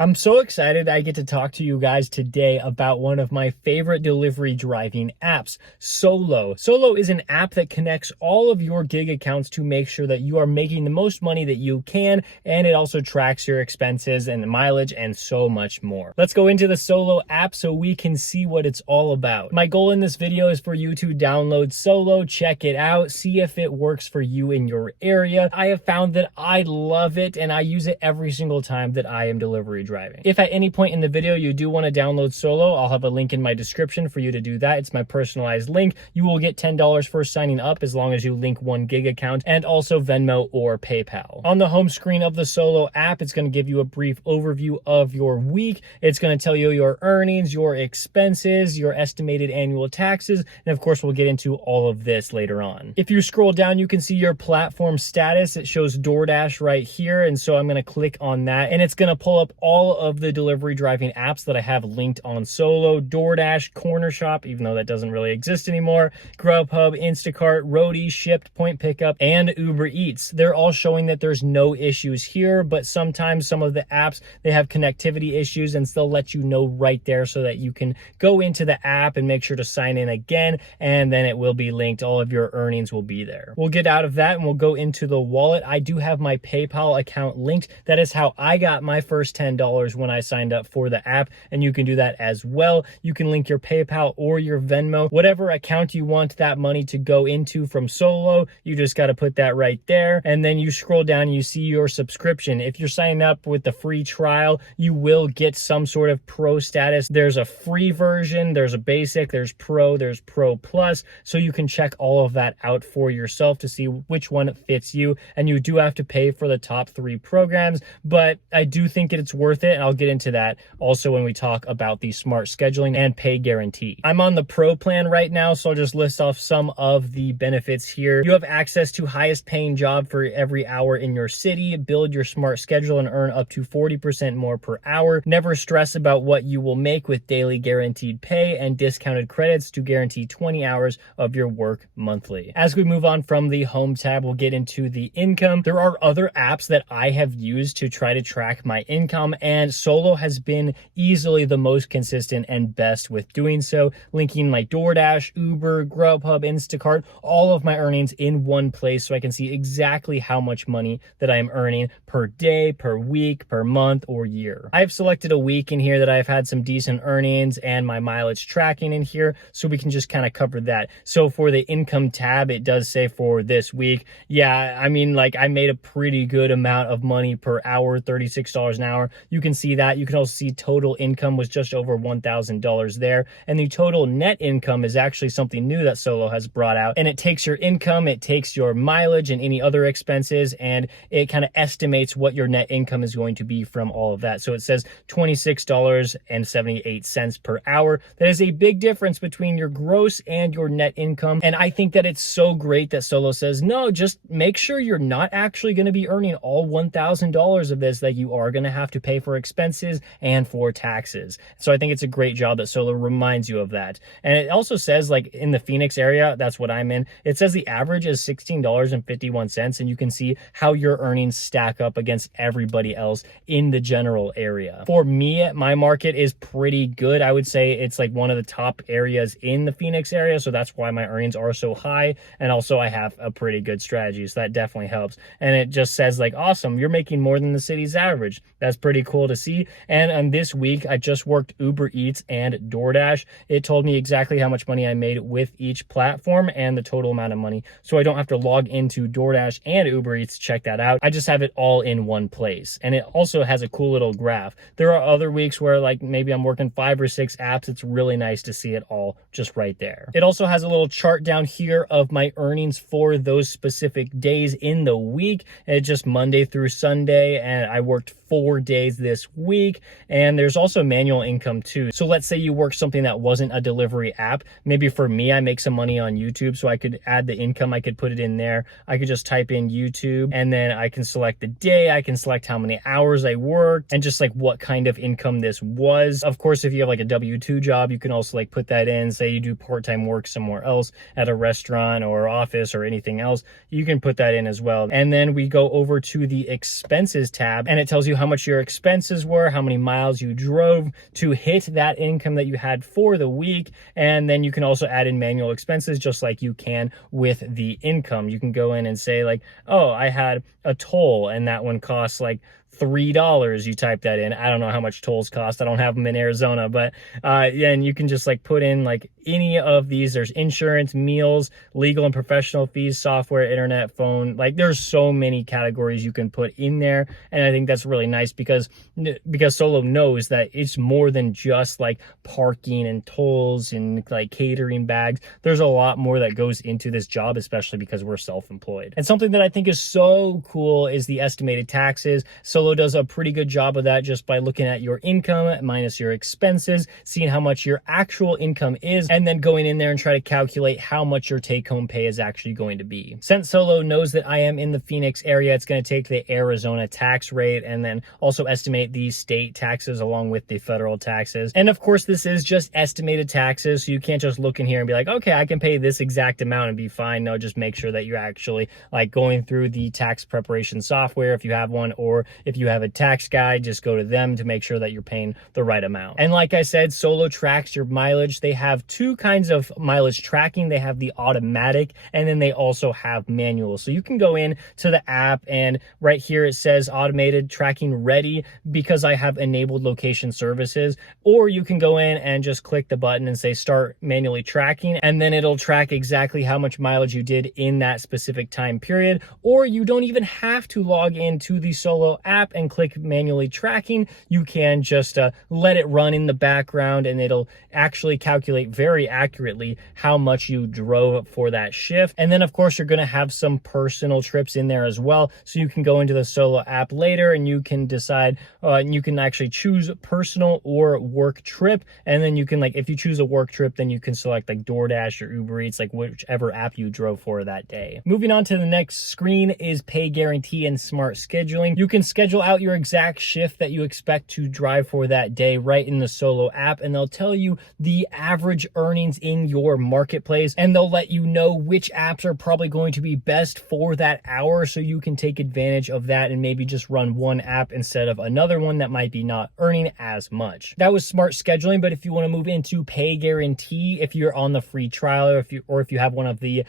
I'm so excited I get to talk to you guys today about one of my favorite delivery driving apps, Solo. Solo is an app that connects all of your gig accounts to make sure that you are making the most money that you can, and it also tracks your expenses and mileage and so much more. Let's go into the Solo app so we can see what it's all about. My goal in this video is for you to download Solo, check it out, see if it works for you in your area. I have found that I love it and I use it every single time that I am delivery driving. If at any point in the video you do want to download Solo, I'll have a link in my description for you to do that. It's my personalized link. You will get $10 for signing up as long as you link one gig account and also Venmo or PayPal. On the home screen of the Solo app, it's going to give you a brief overview of your week. It's going to tell you your earnings, your expenses, your estimated annual taxes, and of course we'll get into all of this later on. If you scroll down, you can see your platform status. It shows DoorDash right here, and so I'm going to click on that and it's going to pull up all of the delivery driving apps that I have linked on Solo: DoorDash, Corner Shop, even though that doesn't really exist anymore, Grubhub, Instacart, Roadie, Shipped, Point Pickup, and Uber Eats. They're all showing that there's no issues here, but sometimes some of the apps, they have connectivity issues and they'll let you know right there so that you can go into the app and make sure to sign in again, and then it will be linked. All of your earnings will be there. We'll get out of that and we'll go into the wallet. I do have my PayPal account linked. That is how I got my first $10 when I signed up for the app, and you can do that as well. You can link your PayPal or your Venmo, whatever account you want that money to go into from Solo. You just got to put that right there, and then you scroll down and you see your subscription. If you're signing up with the free trial, you will get some sort of pro status. There's a free version, there's a basic, there's pro, there's pro plus, so you can check all of that out for yourself to see which one fits you. And you do have to pay for the top 3 programs, but I do think it's worth it, and I'll get into that also when we talk about the smart scheduling and pay guarantee. I'm on the pro plan right now, so I'll just list off some of the benefits here. You have access to highest paying job for every hour in your city, build your smart schedule and earn up to 40% more per hour, never stress about what you will make with daily guaranteed pay, and discounted credits to guarantee 20 hours of your work monthly. As we move on from the home tab, we'll get into the income. There are other apps that I have used to try to track my income, and Solo has been easily the most consistent and best with doing so, linking my DoorDash, Uber, Grubhub, Instacart, all of my earnings in one place so I can see exactly how much money that I am earning per day, per week, per month, or year. I've selected a week in here that I've had some decent earnings and my mileage tracking in here, so we can just kind of cover that. So for the income tab, it does say for this week, yeah, I mean, like, I made a pretty good amount of money per hour, $36 an hour. You can see that. You can also see total income was just over $1,000 there. And the total net income is actually something new that Solo has brought out. And it takes your income, it takes your mileage and any other expenses, and it kind of estimates what your net income is going to be from all of that. So it says $26.78 per hour. That is a big difference between your gross and your net income. And I think that it's so great that Solo says, no, just make sure you're not actually going to be earning all $1,000 of this, that you are going to have to pay for expenses and for taxes. So I think it's a great job that Solo reminds you of that. And it also says, like, in the Phoenix area, that's what I'm in, it says the average is $16.51, and you can see how your earnings stack up against everybody else in the general area. For me, my market is pretty good. I would say it's like one of the top areas in the Phoenix area, so that's why my earnings are so high. And also I have a pretty good strategy, so that definitely helps. And it just says, like, awesome, you're making more than the city's average. That's pretty cool to see. And on this week, I just worked Uber Eats and DoorDash. It told me exactly how much money I made with each platform and the total amount of money, so I don't have to log into DoorDash and Uber Eats to check that out. I just have it all in one place. And it also has a cool little graph. There are other weeks where, like, maybe I'm working 5 or 6 apps. It's really nice to see it all just right there. It also has a little chart down here of my earnings for those specific days in the week. It's just Monday through Sunday, and I worked 4 days this week. And there's also manual income too. So let's say you work something that wasn't a delivery app. Maybe for me, I make some money on YouTube, so I could add the income, I could put it in there. I could just type in YouTube, and then I can select the day, I can select how many hours I worked, and just like what kind of income this was. Of course, if you have like a W-2 job, you can also like put that in. Say you do part-time work somewhere else at a restaurant or office or anything else, you can put that in as well. And then we go over to the expenses tab, and it tells you how much your expenses expenses were, how many miles you drove to hit that income that you had for the week. And then you can also add in manual expenses just like you can with the income. You can go in and say like, oh, I had a toll and that one costs like $3. You type that in. I don't know how much tolls cost. I don't have them in Arizona, but and you can just like put in like any of these. There's insurance, meals, legal and professional fees, software, internet, phone. Like there's so many categories you can put in there. And I think that's really nice because Solo knows that it's more than just like parking and tolls and like catering bags. There's a lot more that goes into this job, especially because we're self-employed. And something that I think is so cool is the estimated taxes. Solo does a pretty good job of that just by looking at your income minus your expenses, seeing how much your actual income is, and then going in there and try to calculate how much your take-home pay is actually going to be. Since Solo knows that I am in the Phoenix area, it's going to take the Arizona tax rate and then also estimate the state taxes along with the federal taxes. And of course, this is just estimated taxes, so you can't just look in here and be like, okay, I can pay this exact amount and be fine. No, just make sure that you're actually like going through the tax preparation software if you have one, or if you have a tax guide, just go to them to make sure that you're paying the right amount. And like I said, Solo tracks your mileage. They have two kinds of mileage tracking. They have the automatic, and then they also have manual. So you can go in to the app, and right here it says automated tracking ready because I have enabled location services. Or you can go in and just click the button and say start manually tracking, and then it'll track exactly how much mileage you did in that specific time period. Or you don't even have to log into the Solo app and click manually tracking. You can just let it run in the background, and it'll actually calculate very accurately how much you drove for that shift. And then of course you're going to have some personal trips in there as well, so you can go into the Solo app later and you can decide, you can actually choose personal or work trip. And then you can, like, if you choose a work trip, then you can select like DoorDash or Uber Eats, like whichever app you drove for that day. Moving on to the next screen is pay guarantee and smart scheduling. You can schedule out your exact shift that you expect to drive for that day right in the Solo app, and they'll tell you the average earnings in your marketplace, and they'll let you know which apps are probably going to be best for that hour, so you can take advantage of that and maybe just run one app instead of another one that might be not earning as much. That was smart scheduling, but if you want to move into pay guarantee, if you're on the free trial, or if you have one of the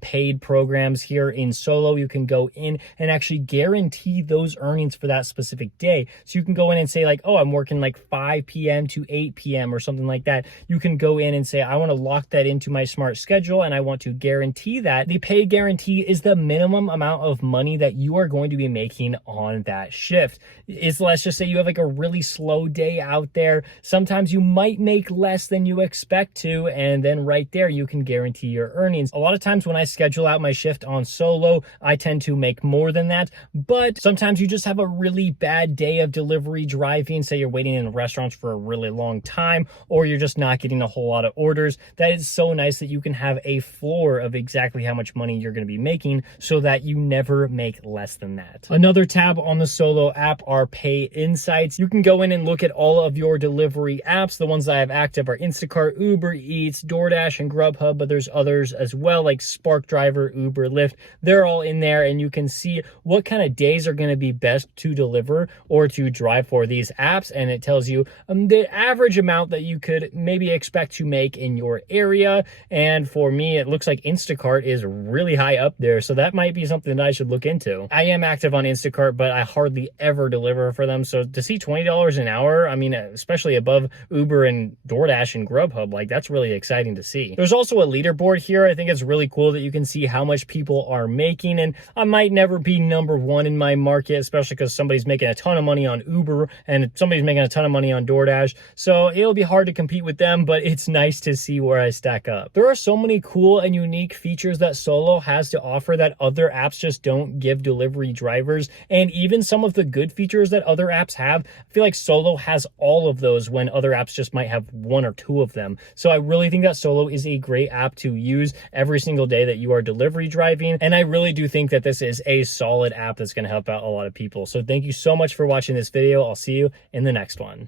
paid programs here in Solo, you can go in and actually guarantee those earnings for that specific day. So you can go in and say like, oh, I'm working like 5 p.m. to 8 p.m. or something like that. You can go in and say, I want to lock that into my smart schedule and I want to guarantee that. The pay guarantee is the minimum amount of money that you are going to be making on that shift. Let's just say you have like a really slow day out there. Sometimes you might make less than you expect to, and then right there you can guarantee your earnings. A lot of times when I schedule out my shift on Solo, I tend to make more than that, but sometimes you just have a really bad day of delivery driving. Say you're waiting in restaurants for a really long time, or you're just not getting a whole lot of orders. That is so nice that you can have a floor of exactly how much money you're going to be making, so that you never make less than that. Another tab on the Solo app are pay insights. You can go in and look at all of your delivery apps. The ones that I have active are Instacart, Uber Eats, DoorDash, and Grubhub, but there's others as well like Spark Driver, Uber, Lyft. They're all in there, and you can see what kind of days are going to be best to deliver or to drive for these apps, and it tells you the average amount that you could maybe expect to make in your area. And for me, it looks like Instacart is really high up there, so that might be something that I should look into. I am active on Instacart, but I hardly ever deliver for them, so to see $20 an hour, I mean, especially above Uber and DoorDash and Grubhub, like that's really exciting to see. There's also a leaderboard here. I think it's really cool that you can see how much people are making, and I might never be number one in my market, especially because somebody's making a ton of money on Uber and somebody's making a ton of money on DoorDash, so it'll be hard to compete with them, but it's nice to see where I stack up. There are so many cool and unique features that Solo has to offer that other apps just don't give delivery drivers, and even some of the good features that other apps have, I feel like Solo has all of those when other apps just might have one or two of them. So I really think that Solo is a great app to use every single day that you are delivery driving, and I really do think that this is a solid app that's going to help out a lot of people. So thank you so much for watching this video. I'll see you in the next one.